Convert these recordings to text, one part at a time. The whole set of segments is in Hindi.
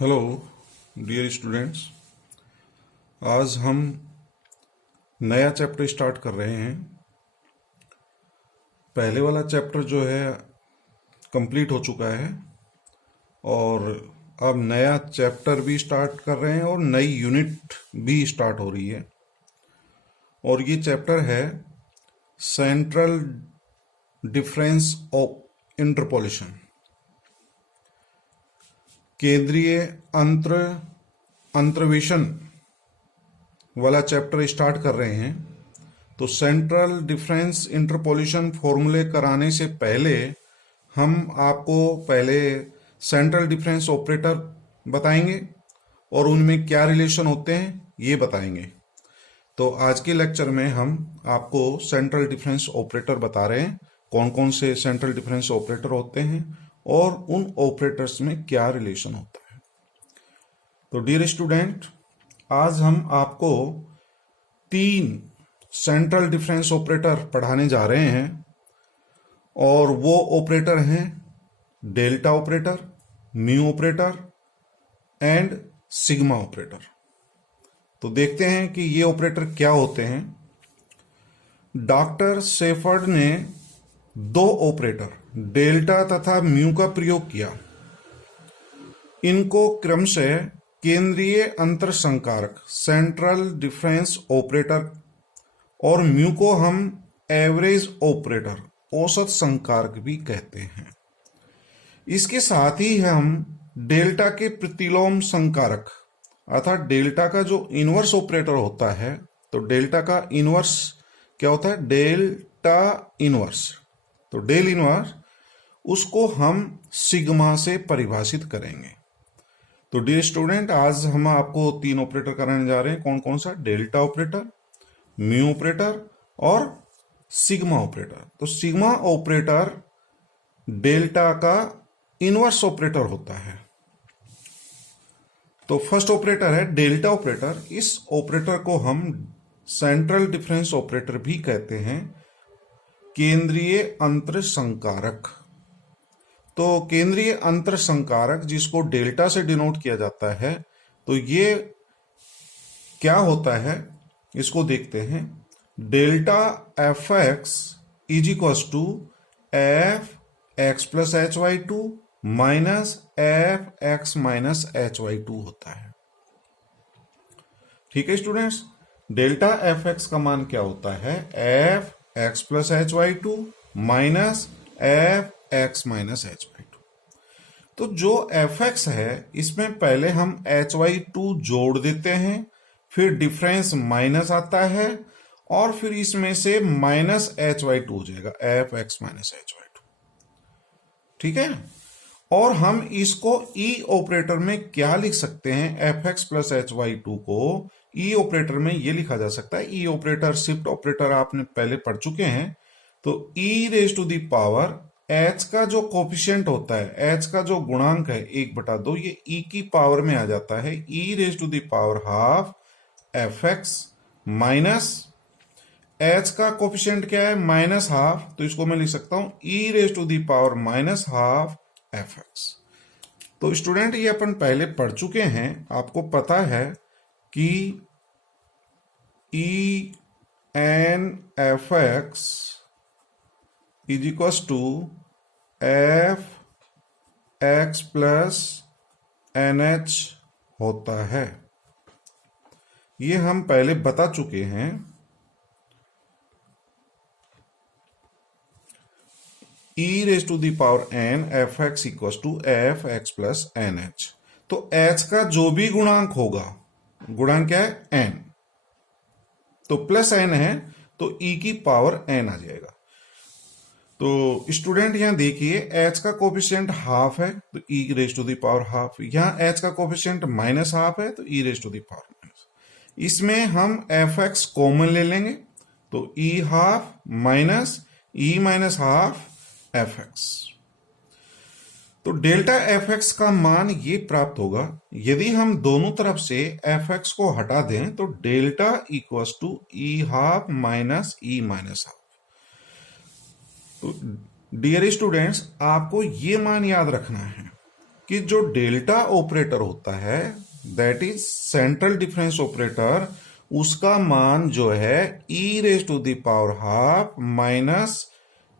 Hello dear students. आज हम नया चैप्टर स्टार्ट कर रहे हैं। पहले वाला चैप्टर जो है कंप्लीट हो चुका है और अब नया चैप्टर भी स्टार्ट कर रहे हैं और नई यूनिट भी स्टार्ट हो रही है। और ये चैप्टर है सेंट्रल डिफरेंस ऑफ इंटरपोलेशन, केंद्रीय अंतर्वेशन वाला चैप्टर स्टार्ट कर रहे हैं। तो सेंट्रल डिफरेंस इंटरपोलेशन फॉर्मूले कराने से पहले हम आपको पहले सेंट्रल डिफरेंस ऑपरेटर बताएंगे और उनमें क्या रिलेशन होते हैं ये बताएंगे। तो आज के लेक्चर में हम आपको सेंट्रल डिफरेंस ऑपरेटर बता रहे हैं, कौन कौन से सेंट्रल डिफरेंस ऑपरेटर होते हैं और उन ऑपरेटर्स में क्या रिलेशन होता है। तो डियर स्टूडेंट, आज हम आपको 3 सेंट्रल डिफरेंस ऑपरेटर पढ़ाने जा रहे हैं और वो ऑपरेटर हैं delta operator, mu operator and sigma operator. तो देखते हैं कि ये ऑपरेटर क्या होते हैं। डॉक्टर शेफर्ड ने 2 ऑपरेटर डेल्टा तथा म्यू का प्रयोग किया। इनको क्रमशः केंद्रीय अंतर संकारक सेंट्रल डिफरेंस ऑपरेटर और म्यू को हम एवरेज ऑपरेटर औसत संकारक भी कहते हैं। इसके साथ ही हम डेल्टा के प्रतिलोम संकारक अर्थात डेल्टा का जो इनवर्स ऑपरेटर होता है, तो डेल्टा का इनवर्स क्या होता है, डेल्टा इनवर्स, तो डेल इनवर्स, उसको हम सिग्मा से परिभाषित करेंगे। तो डियर स्टूडेंट, आज हम आपको 3 ऑपरेटर कराने जा रहे हैं। कौन कौन सा? डेल्टा ऑपरेटर, म्यू ऑपरेटर और सिग्मा ऑपरेटर। तो सिग्मा ऑपरेटर डेल्टा का इनवर्स ऑपरेटर होता है। तो फर्स्ट ऑपरेटर है डेल्टा ऑपरेटर। इस ऑपरेटर को हम सेंट्रल डिफरेंस ऑपरेटर भी कहते हैं, केंद्रीय अंतर संकारक। तो केंद्रीय अंतर संकारक जिसको डेल्टा से डिनोट किया जाता है, तो ये क्या होता है इसको देखते हैं। Delta f x is equal to f x plus h by two minus f x minus h by two होता है। ठीक है स्टूडेंट्स, डेल्टा एफ एक्स का मान क्या होता है? F x plus h by two minus f x minus h by two. तो जो एफ एक्स है इसमें पहले हम एच वाई टू जोड़ देते हैं, फिर डिफरेंस माइनस आता है और फिर इसमें से माइनस एच वाई टू हो जाएगा, f x minus h by two. ठीक है, और हम इसको ई ऑपरेटर में क्या लिख सकते हैं? F x plus h by two को ई ऑपरेटर में ये लिखा जा सकता है। ई ऑपरेटर शिफ्ट ऑपरेटर आपने पहले पढ़ चुके हैं। तो e raise to the power h का जो कोफिशिएंट होता है, एच का जो गुणांक है 1/2, ये ई की पावर में आ जाता है। E raise to the power half f x minus h का कोफिशिएंट क्या है? माइनस हाफ, तो इसको मैं लिख सकता हूं e raise to the power minus half f x. तो स्टूडेंट, ये अपन पहले पढ़ चुके हैं, आपको पता है कि e n f x is equal to f x plus n h होता है। ये हम पहले बता चुके हैं। E raise to the power n f x equal to f x plus n h. तो एच का जो भी गुणांक होगा, गुणांक क्या है? एन, तो प्लस एन है तो ई की पावर एन आ जाएगा। तो स्टूडेंट यहां देखिए, एच का कोफिशिएंट हाफ है तो e raise to the power half, यहां एच का कोफिशिएंट माइनस हाफ है तो e raise to the power minus. इसमें हम एफ एक्स कॉमन ले लेंगे, तो ई हाफ माइनस ई माइनस हाफ एफ एक्स। तो डेल्टा एफ एक्स का मान ये प्राप्त होगा यदि हम दोनों तरफ से एफ एक्स को हटा दें, तो delta equal to E half minus E minus half. तो डियर स्टूडेंट्स, आपको ये मान याद रखना है कि जो डेल्टा ऑपरेटर होता है, that is central difference operator, उसका मान जो है e raise to the power half minus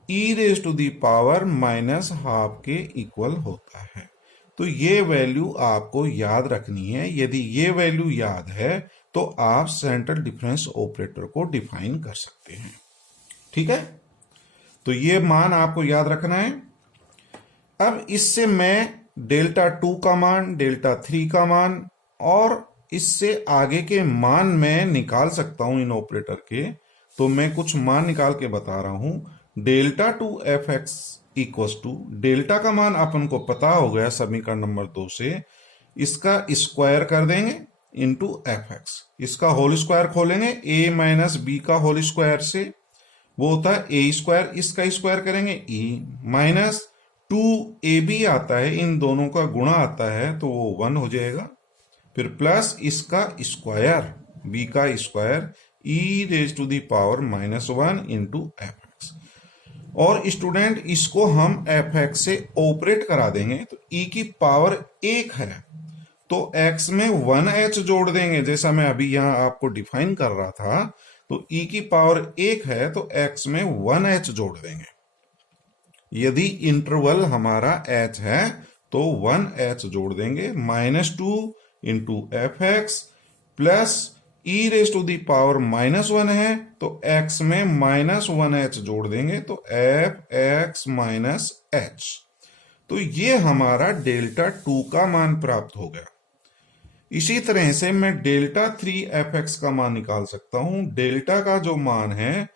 e raise to the power minus half के इक्वल होता है। तो ये वैल्यू आपको याद रखनी है। यदि ये वैल्यू याद है तो आप सेंट्रल डिफरेंस ऑपरेटर को डिफाइन कर सकते हैं। ठीक है, तो ये मान आपको याद रखना है। अब इससे मैं डेल्टा 2 का मान, डेल्टा 3 का मान और इससे आगे के मान मैं निकाल सकता हूं इन ऑपरेटर के। तो मैं कुछ मान निकाल के बता रहा हूं। Delta 2 f x equals to, डेल्टा का मान अपन को पता हो गया समीकरण नंबर 2 से, इसका स्क्वायर कर देंगे इंटू एफ एक्स। इसका होल स्क्वायर खोलेंगे ए माइनस बी का होल स्क्वायर से, वो होता है ए स्क्वायर। इसका स्क्वायर करेंगे ई माइनस 2ab आता है, इन दोनों का गुणा आता है तो वो 1 हो जाएगा। फिर प्लस इसका स्क्वायर b का square E raise to the power -1 into f x. और स्टूडेंट इसको हम एफ एक्स से ऑपरेट करा देंगे तो e की पावर 1 है तो x में 1h जोड़ देंगे, जैसा मैं अभी यहां आपको डिफाइन कर रहा था। तो e की पावर 1 है तो x में 1h जोड़ देंगे। यदि इंटरवल हमारा h है तो 1h जोड़ देंगे, -2 into f x plus E raise to the power -1 है तो x में -1h जोड़ देंगे तो एफ एक्स माइनस एच। तो ये हमारा डेल्टा 2 का मान प्राप्त हो गया। इसी तरह से मैं डेल्टा 3 एफ एक्स का मान निकाल सकता हूं। डेल्टा का जो मान है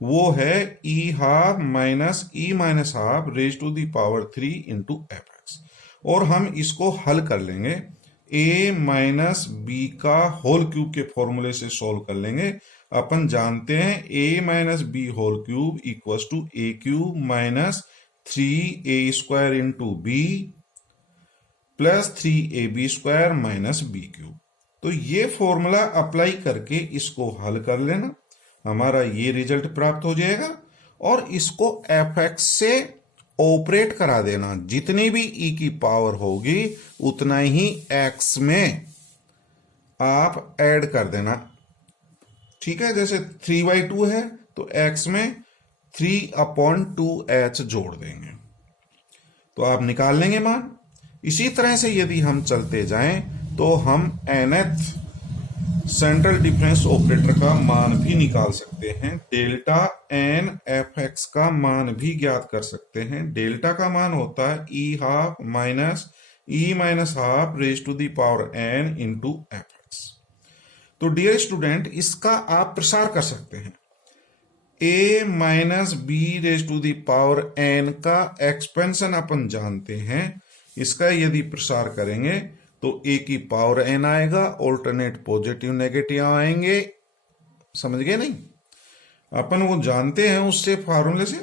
वो है e half minus E minus half raise to the power 3 into f x. और हम इसको हल कर लेंगे, ए माइनस बी का होल क्यूब के फॉर्मूले से सॉल्व कर लेंगे। अपन जानते हैं a minus b whole cube equals to a cube minus 3a square into b plus 3ab square minus b cube. तो ये फॉर्मूला अप्लाई करके इसको हल कर लेना, हमारा ये रिजल्ट प्राप्त हो जाएगा। और इसको एफ एक्स से ऑपरेट करा देना, जितनी भी e की पावर होगी उतना ही x में आप ऐड कर देना। ठीक है, जैसे 3/2 है तो x में 3/2h जोड़ देंगे तो आप निकाल लेंगे मान। इसी तरह से यदि हम चलते जाएं तो हम nth सेंट्रल डिफरेंस ऑपरेटर का मान भी निकाल सकते हैं। डेल्टा n एफ एक्स का मान भी ज्ञात कर सकते हैं। डेल्टा का मान होता है e half minus E minus half raise to the power n into f x. तो डियर स्टूडेंट, इसका आप प्रसार कर सकते हैं। a minus b raise to the power n का एक्सपेंशन अपन जानते हैं। इसका यदि प्रसार करेंगे तो a की पावर n आएगा, ऑल्टरनेट पॉजिटिव नेगेटिव आएंगे। समझ गए नहीं? अपन वो जानते हैं उससे फार्मूले से।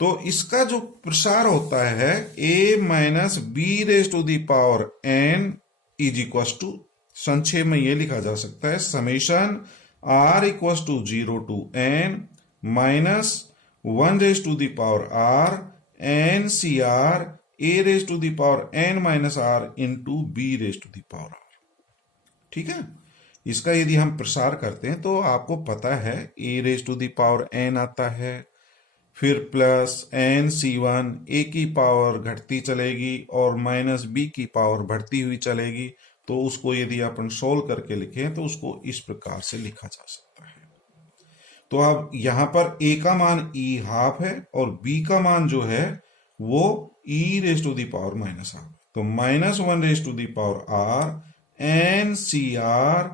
तो इसका जो प्रसार होता है a minus b raise to the power n is equal to, संक्षेप में ये लिखा जा सकता है summation r equal to 0 to n minus 1 raise to the power r n C r a raise to the power n minus r into b raise to the power r। ठीक है, इसका यदि हम प्रसार करते हैं तो आपको पता है a raise to the power n आता है, फिर प्लस n(c1) a की पावर घटती चलेगी और माइनस b की पावर बढ़ती हुई चलेगी। तो उसको यदि अपन सोल्व करके लिखें तो उसको इस प्रकार से लिखा जा सकता है। तो अब यहां पर a का मान e हाफ है और b का मान जो है वो e raise to the power minus half. तो -1 raise to the power r n C r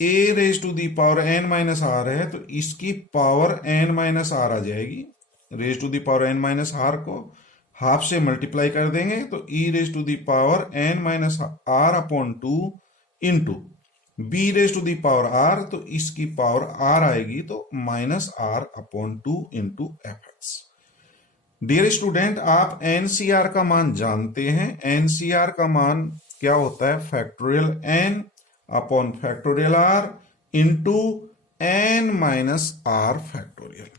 a raise to the power n minus r है तो इसकी पावर n माइनस r आ जाएगी। Raise to the power n minus r को हाफ से मल्टीप्लाई कर देंगे तो e raise to the power n minus r upon 2 into b raise to the power r, तो इसकी पावर r आएगी तो -r upon 2 into f x. Dear student, आप एनसीआर का मान जानते हैं। एनसीआर का मान क्या होता है? Factorial n upon factorial r into n minus r factorial.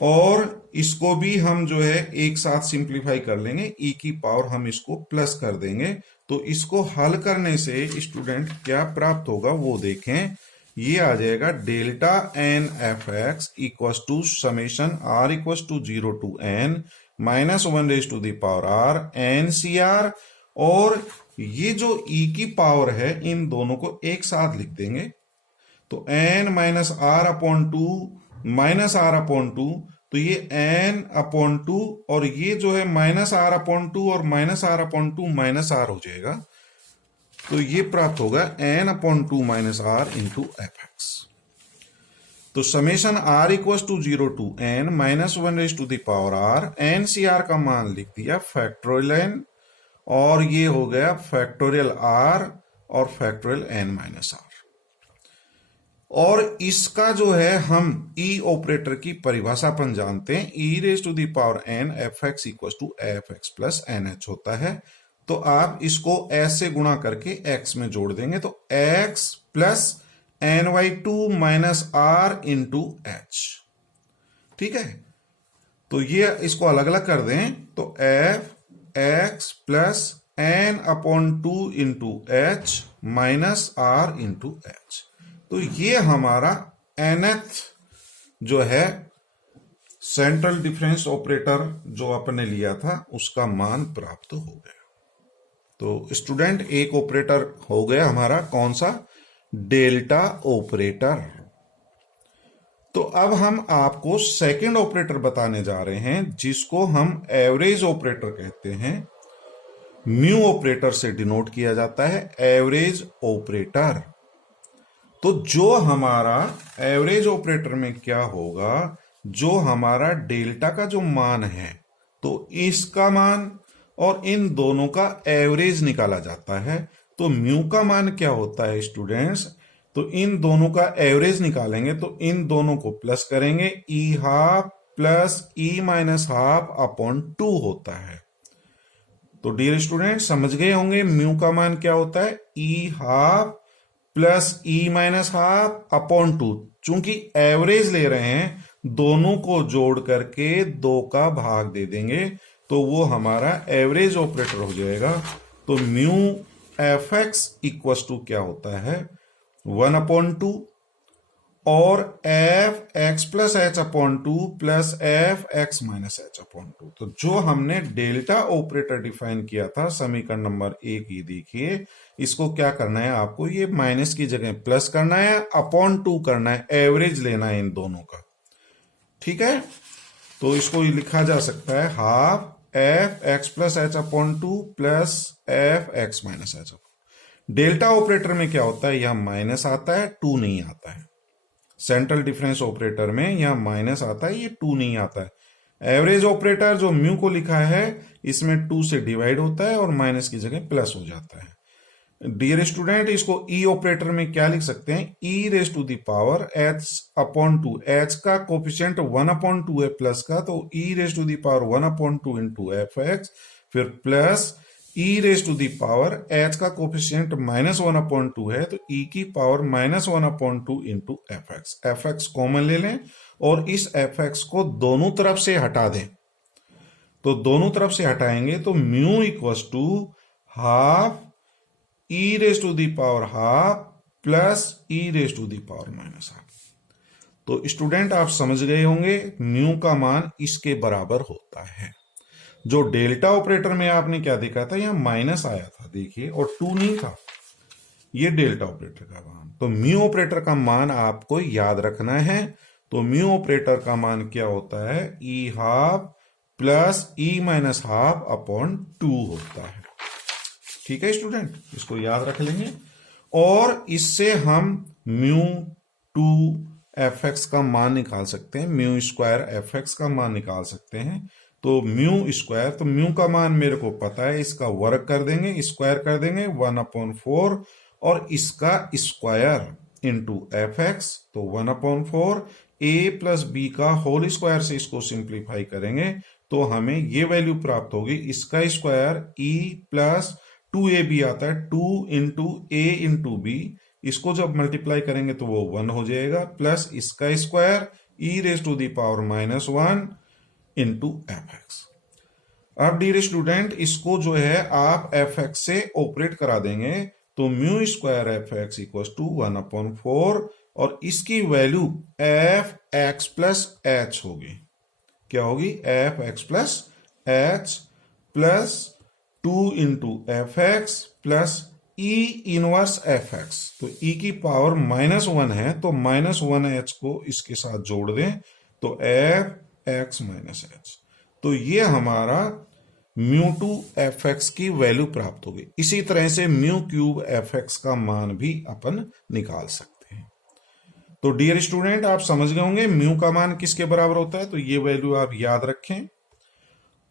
और इसको भी हम जो है एक साथ सिंप्लीफाई कर लेंगे, ई की पावर हम इसको प्लस कर देंगे। तो इसको हल करने से स्टूडेंट क्या प्राप्त होगा वो देखें। ये आ जाएगा delta n f x equal to summation r equal to 0 to n minus 1 raise to the power r n C r. और ये जो ई की पावर है इन दोनों को एक साथ लिख देंगे, तो n minus r upon two minus r upon two, तो ये एन अपॉन टू और ये जो है माइनस आर अपॉन टू और minus r upon two minus r हो जाएगा। तो ये प्राप्त होगा n upon two minus r into f x. तो summation r equal to 0 to n minus 1 raise to the power r, n C r का मान लिख दिया फैक्टोरियल एन, और ये हो गया फैक्टोरियल आर और फैक्टोरियल एन माइनस आर। और इसका जो है हम ई ऑपरेटर की परिभाषा अपन जानते हैं, e raise to the power n f x equal to f x plus n h होता है। तो आप इसको एस से गुणा करके एक्स में जोड़ देंगे, तो x plus n by two minus r into h. ठीक है, तो ये इसको अलग अलग कर दें, तो f x plus n upon two into h minus r into h. तो ये हमारा nth जो है सेंट्रल डिफरेंस ऑपरेटर जो आपने लिया था उसका मान प्राप्त हो गया। तो स्टूडेंट एक ऑपरेटर हो गया हमारा, कौन सा, डेल्टा ऑपरेटर। तो अब हम आपको सेकंड ऑपरेटर बताने जा रहे हैं जिसको हम एवरेज ऑपरेटर कहते हैं। म्यू ऑपरेटर से डिनोट किया जाता है एवरेज ऑपरेटर। तो जो हमारा एवरेज ऑपरेटर में क्या होगा, जो हमारा डेल्टा का जो मान है तो इसका मान और इन दोनों का एवरेज निकाला जाता है। तो म्यू का मान क्या होता है स्टूडेंट्स, तो इन दोनों का एवरेज निकालेंगे तो इन दोनों को प्लस करेंगे, ई हाफ प्लस ई माइनस हाफ अपॉन टू होता है। तो डियर स्टूडेंट समझ गए होंगे म्यू का मान क्या होता है, ई हाफ प्लस ई माइनस हाफ अपॉन टू। चूंकि एवरेज ले रहे हैं दोनों को जोड़ करके दो का भाग दे देंगे तो वो हमारा एवरेज ऑपरेटर हो जाएगा। तो mu f x equal to क्या होता है 1 अपॉन टू और f x plus h upon two plus f x minus h upon two. तो जो हमने डेल्टा ऑपरेटर डिफाइन किया था समीकरण नंबर 1, ये देखिए इसको क्या करना है आपको, ये माइनस की जगह प्लस करना है, अपॉन टू करना है, एवरेज लेना है इन दोनों का। ठीक है, तो इसको लिखा जा सकता है half f x plus h upon two plus f x minus H. Delta operator में क्या होता है, यहां माइनस आता है, टू नहीं आता है। सेंट्रल डिफरेंस ऑपरेटर में यहां माइनस आता है, ये टू नहीं आता है। एवरेज ऑपरेटर जो म्यू को लिखा है इसमें टू से डिवाइड होता है और माइनस की जगह प्लस हो जाता है। डियर स्टूडेंट इसको ई ऑपरेटर में क्या लिख सकते हैं, e raise to the power h upon two, h का कोफिशिएंट 1 अपॉन टू है प्लस का, तो e raise to the power 1 upon two into f x, फिर plus E raise to the power h का कोफिशिएंट माइनस 1 अपॉन टू है तो ई की power minus 1 upon two into f x. F x common ले लें और इस एफ एक्स को दोनों तरफ से हटा दें। तो दोनों तरफ से हटाएंगे तो mu equals to half e raise to the power half plus E raise to the power minus half. तो स्टूडेंट आप समझ गए होंगे म्यू का मान इसके बराबर होता है। जो डेल्टा ऑपरेटर में आपने क्या देखा था, यहां माइनस आया था देखिए और टू नहीं था, ये डेल्टा ऑपरेटर का मान। तो म्यू ऑपरेटर का मान आपको याद रखना है। तो म्यू ऑपरेटर का मान क्या होता है, ई हाफ प्लस ई माइनस हाफ अपॉन टू होता है। ठीक है स्टूडेंट, इसको याद रख लेंगे और इससे हम म्यू टू एफ एक्स का मान निकाल सकते हैं, म्यू स्क्वायर एफ एक्स का मान निकाल सकते हैं। तो म्यू स्क्वायर, तो म्यू का मान मेरे को पता है, इसका वर्ग कर देंगे, स्क्वायर कर देंगे 1 अपॉन 4 और इसका स्क्वायर इंटू एफ एक्स, तो 1 अपॉन 4 ए प्लस बी का होल स्क्वायर से इसको सिंप्लीफाई करेंगे तो हमें ये वैल्यू प्राप्त होगी। इसका स्क्वायर ई प्लस 2ab आता है, 2 इंटू ए इंटू बी, इसको जब मल्टीप्लाई करेंगे तो वो 1 हो जाएगा, प्लस इसका square E raise to the power -1 into f x. अब डियर स्टूडेंट इसको जो है आप एफ एक्स से ऑपरेट करा देंगे तो mu square f x equal to 1/4 और इसकी value f x plus h होगी। क्या होगी? F x plus h plus 2 into f x plus e inverse f x. तो ई की पावर -1 है तो -1h को इसके साथ जोड़ दें तो एफ एक्स माइनस एच। तो ये हमारा म्यू टू एफ एक्स की वैल्यू प्राप्त होगी। इसी तरह से म्यू क्यूब एफ एक्स का मान भी अपन निकाल सकते हैं। तो डियर स्टूडेंट आप समझ गए होंगे म्यू का मान किसके बराबर होता है, तो ये वैल्यू आप याद रखें।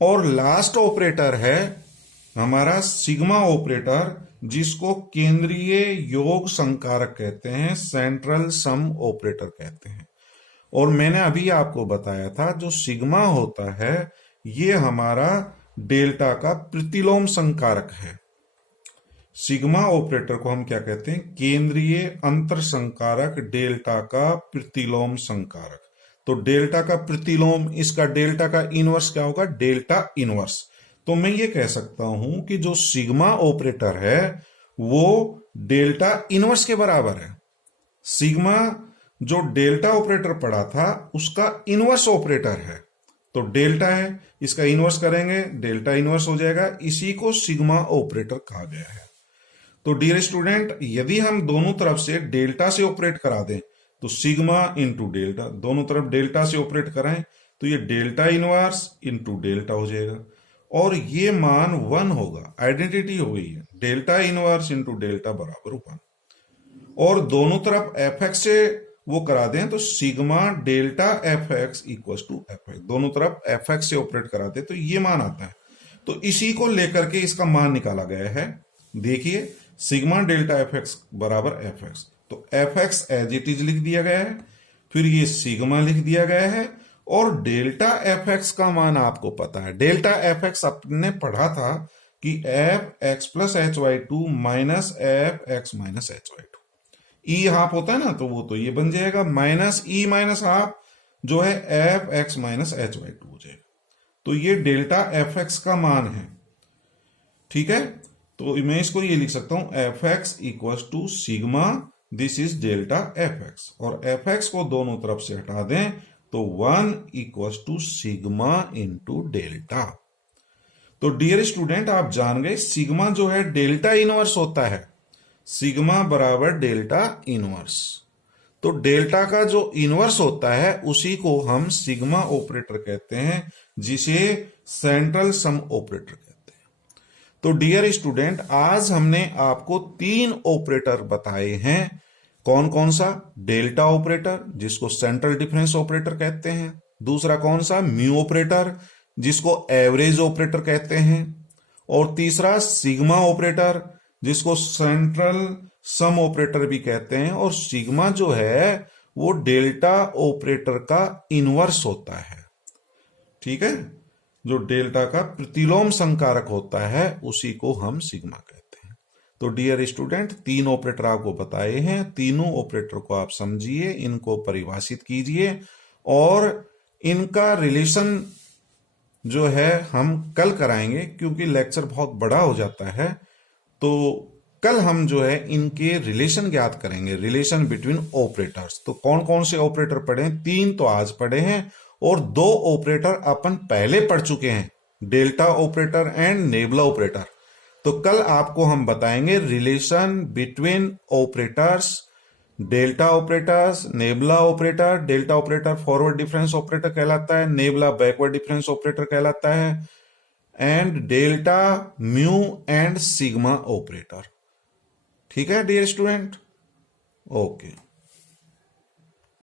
और लास्ट ऑपरेटर है हमारा सिग्मा ऑपरेटर, जिसको केंद्रीय योग संकारक कहते हैं, सेंट्रल सम ऑपरेटर कहते हैं। और मैंने अभी आपको बताया था जो सिग्मा होता है ये हमारा डेल्टा का प्रतिलोम संकारक है। सिग्मा ऑपरेटर को हम क्या कहते हैं? केंद्रीय अंतर संकारक डेल्टा का प्रतिलोम संकारक। तो डेल्टा का प्रतिलोम, इसका डेल्टा का इनवर्स क्या होगा? Delta inverse. तो मैं ये कह सकता हूं कि जो सिग्मा ऑपरेटर है वो डेल्टा इनवर्स के बराबर है। सिग्मा जो डेल्टा ऑपरेटर पढ़ा था उसका इनवर्स ऑपरेटर है। तो डेल्टा है, इसका इनवर्स करेंगे डेल्टा इनवर्स हो जाएगा, इसी को सिग्मा ऑपरेटर कहा गया है। तो डियर स्टूडेंट यदि हम दोनों तरफ से डेल्टा से ऑपरेट करा दें तो सिग्मा इंटू डेल्टा, दोनों तरफ डेल्टा से ऑपरेट कराएं तो ये डेल्टा इनवर्स इंटू डेल्टा हो जाएगा और ये मान 1 होगा। आइडेंटिटी हो गई है, डेल्टा इनवर्स इंटू डेल्टा बराबर 1। और दोनों तरफ एफ एक्स से वो करा दें तो sigma delta f x equal to f x, दोनों तरफ एफ एक्स से ऑपरेट करा दे तो ये मान आता है। तो इसी को लेकर के इसका मान निकाला गया है। देखिए सिग्मा डेल्टा एफ एक्स बराबर एफ एक्स, तो f x as it is लिख दिया गया है, फिर ये सिग्मा लिख दिया गया है और डेल्टा एफ एक्स का मान आपको पता है। डेल्टा एफ एक्स आपने पढ़ा था कि f x plus h by two minus f x minus h by two. E half होता है ना, तो वो तो ये बन जाएगा माइनस ई माइनस हाफ जो है f x minus h by two हो जाएगा। तो ये डेल्टा एफ एक्स का मान है। ठीक है, तो मैं इसको ये लिख सकता हूं f x equal to sigma, this is delta f x, और एफ एक्स को दोनों तरफ से हटा दें तो 1 equal to sigma into delta. तो डियर स्टूडेंट आप जान गए सिग्मा जो है डेल्टा इनवर्स होता है, सिग्मा बराबर डेल्टा इनवर्स। तो डेल्टा का जो इनवर्स होता है उसी को हम सिग्मा ऑपरेटर कहते हैं, जिसे सेंट्रल सम ऑपरेटर कहते हैं। तो डियर स्टूडेंट आज हमने आपको 3 ऑपरेटर बताए हैं। कौन कौन सा? डेल्टा ऑपरेटर जिसको सेंट्रल डिफरेंस ऑपरेटर कहते हैं, दूसरा कौन सा? म्यू ऑपरेटर जिसको एवरेज ऑपरेटर कहते हैं, और तीसरा सिग्मा ऑपरेटर जिसको सेंट्रल सम ऑपरेटर भी कहते हैं। और सिग्मा जो है वो डेल्टा ऑपरेटर का इनवर्स होता है। ठीक है, जो डेल्टा का प्रतिलोम संकारक होता है उसी को हम सिग्मा कहते हैं। तो डियर स्टूडेंट 3 ऑपरेटर आपको बताए हैं, तीनों ऑपरेटर को आप समझिए, इनको परिभाषित कीजिए और इनका रिलेशन जो है हम कल कराएंगे, क्योंकि लेक्चर बहुत बड़ा हो जाता है। तो कल हम जो है इनके रिलेशन ज्ञात करेंगे, रिलेशन बिटवीन ऑपरेटर्स। तो कौन कौन से ऑपरेटर पढ़े हैं? 3 तो आज पढ़े हैं और 2 ऑपरेटर अपन पहले पढ़ चुके हैं, delta operator and nebula operator. तो कल आपको हम बताएंगे relation between operators, delta operators, nebula operator. Delta operator forward difference operator कहलाता है, नेबुला बैकवर्ड डिफरेंस ऑपरेटर कहलाता है, and delta, mu and sigma operator. ठीक है डियर स्टूडेंट, ओके।